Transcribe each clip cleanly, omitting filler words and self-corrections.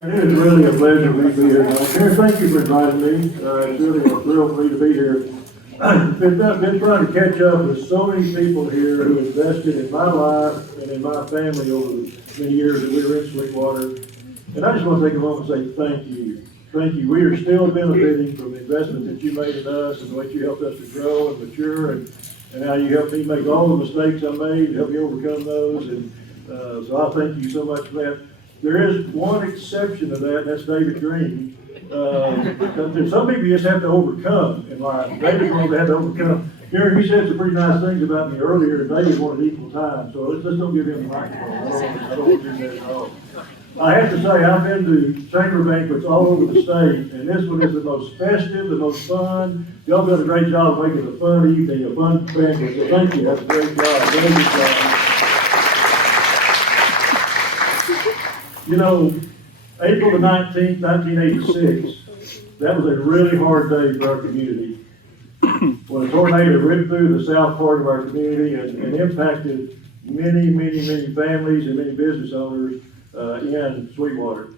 It is really a pleasure for me to be here tonight. Karen, thank you for inviting me. It's really a thrill for me to be here. I've been trying to catch up with so many people here who invested in my life and in my family over the many years that we were in Sweetwater. And I just want to take a moment and say thank you. Thank you. We are still benefiting from the investment that you made in us and the way you helped us to grow and mature and how you helped me make all the mistakes I made, help me overcome those. And so I thank you so much for that. There is one exception to that, and that's David Green. Some people you just have to overcome in life. David had to overcome. Gary, you said some pretty nice things about me earlier, and David wanted equal time, so let's don't give him the microphone. I don't want to do that at all. I have to say, I've been to chamber banquets all over the state, and this one is the most festive, the most fun. Y'all done a great job making it a fun evening, a fun banquet, so thank you. That's a great job. Very good job. You know, April the 19th, 1986, that was a really hard day for our community. When a tornado ripped through the south part of our community and impacted many families and many business owners in Sweetwater.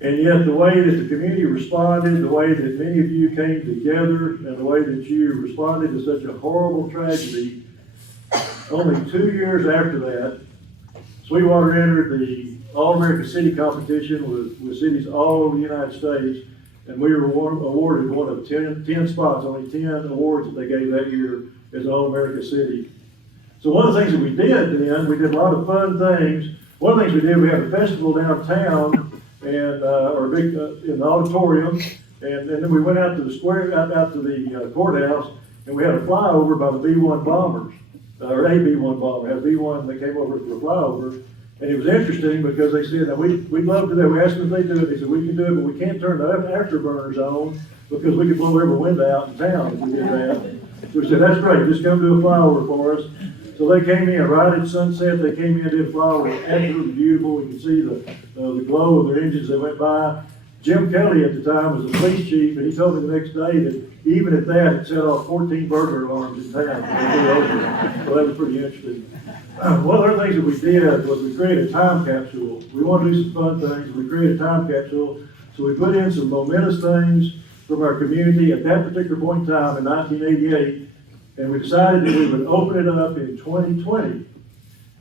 And yet the way that the community responded, the way that many of you came together, and the way that you responded to such a horrible tragedy, only 2 years after that, Sweetwater entered the All-America City competition with cities all over the United States, and we were awarded one of 10 spots, only 10 awards that they gave that year as an All-America City. So one of the things that we did then, we did a lot of fun things. One of the things we did, we had a festival downtown, and or a big in the auditorium, and then we went out to the square, out to the courthouse, and we had a flyover by the B-1 bombers, or a B-1 bomber, had a B-1 that came over for a flyover. And it was interesting because they said that we'd love to do it. We asked them if they do it. They said, we can do it, but we can't turn the afterburners on because we could blow every window out in town if we did that. So we said, that's great, just come do a flyover for us. So they came in right at sunset. They came in, did a flyover, absolutely beautiful. We could see the glow of their engines that went by. Jim Kelly at the time was the police chief, and he told me the next day that even at that, it set off 14 burglar alarms in town. So that was pretty interesting. One of the other things that we did was we created a time capsule. We want to do some fun things. We created a time capsule. So we put in some momentous things from our community at that particular point in time in 1988. And we decided that we would open it up in 2020.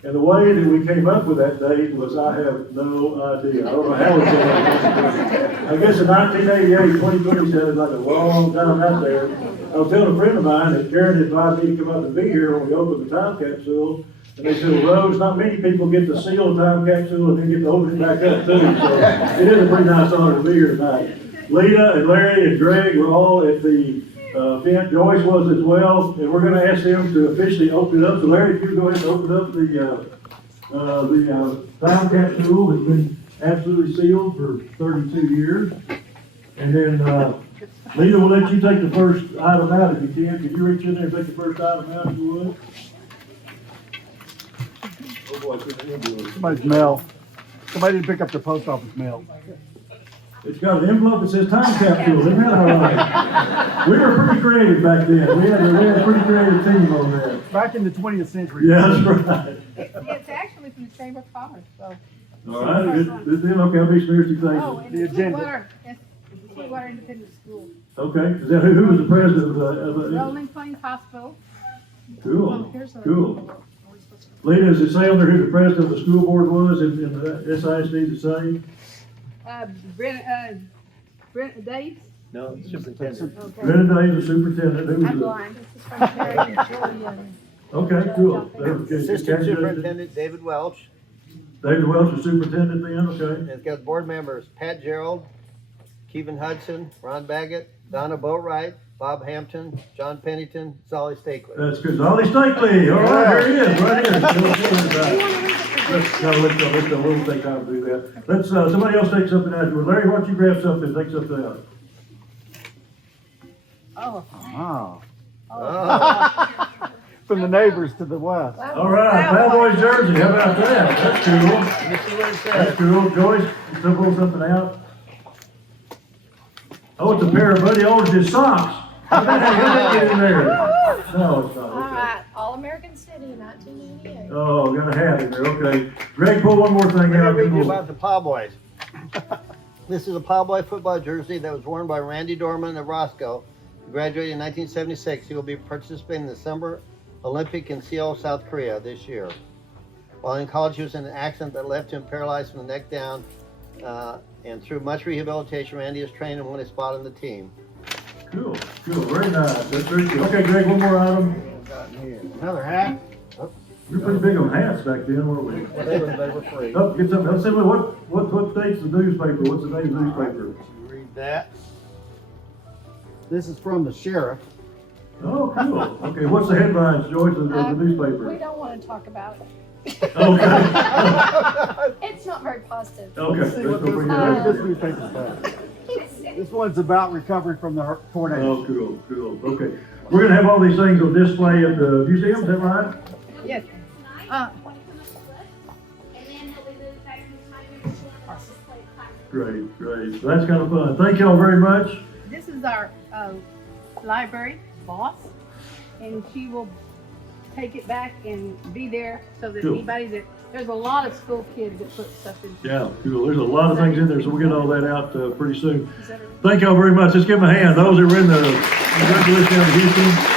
And the way that we came up with that date was, I have no idea. I don't know how we came up with it. I guess in 1988, 2020 sounded like a long time out there. I was telling a friend of mine that Karen invited me to come up and be here when we opened the time capsule. And they said, well, Rhodes, not many people get to seal the time capsule and then get to open it back up too. So it is a pretty nice honor to be here tonight. Lita and Larry and Greg were all at the event. Joyce was as well. And we're going to ask them to officially open it up. So Larry, if you go ahead and open up the time capsule. It's been absolutely sealed for 32 years. And then Lita, we'll let you take the first item out if you can. Could you reach in there and take the first item out if you would? Somebody's mail. Somebody didn't pick up their post office mail. It's got an envelope that says time capsule. Isn't that all right? We were pretty creative back then. We had a pretty creative team on that. Back in the 20th century. Yeah, that's right. It's actually from the Chamber of Commerce, so. All right. This is okay. I'll be serious. Oh, Thank and you. The it's agenda. Sweetwater, it's Sweetwater Independent School. Okay. Is that who was the president of the? Rolling Plains Hospital. Cool. Cool. Lita, does it say on there who the president of the school board was in the SISD to say? Brent Daves? No, superintendent. Okay. Brenda Davis, the superintendent. Who was I'm the? blind. This is from Terry and Julie. Okay, cool. Okay. Assistant Superintendent David Welch. David Welch, the superintendent then, okay. And it's got board members Pat Gerald, Kevin Hudson, Ron Baggett, Donna Boatwright, Bob Hampton, John Pennington, Solly Stakely. That's good. Ollie Stakely. All right, here he is, right here. Let's go. We'll take time to do that. Let's, somebody else take something out. Larry, why don't you grab something, take something out. Oh. Oh. From the neighbors to the west. All right, Cowboys jersey. How about that? That's cool. Let me see what it That's says. cool. Joyce, you still pull something out? Oh, it's a pair of Buddy Aldridge's socks. How did that get in there? No, it's not. All Okay. right, All-American City, 1988. Oh, got a hat in there. Okay. Greg, pull one more thing Let out. me read you about the Plowboys. This is a Plowboy football jersey that was worn by Randy Dorman of Roscoe. He graduated in 1976. He will be participating in the Summer Olympic in Seoul, South Korea this year. While in college, he was in an accident that left him paralyzed from the neck down. And through much rehabilitation, Randy is trained and won a spot on the team. Cool, very nice, that's very cool. Okay, Greg, one more item. Another hat. We were pretty big on hats back then, weren't we? They were free. Oh, get something, let's see, what date's the newspaper, what's the name of the newspaper? Read that. This is from the sheriff. Oh, cool, okay, what's the headlines, Joyce, of the We newspaper? don't want to talk about it. Okay, It's not very positive. okay, let's go bring it This up. newspaper's about. This one's about recovery from the tornado. Oh, cool, okay. We're gonna have all these things on display at the museum, is that right? Yes. Great, so that's kind of fun. Thank y'all very much. This is our library boss, and she will take it back and be there so that Cool. anybody there's a lot of school kids that put stuff in. Yeah, cool, there's a lot of things in there, so we'll get all that out pretty soon. Is that a- Thank y'all very much. Let's give them a hand. Those that were in the congratulations down to Houston.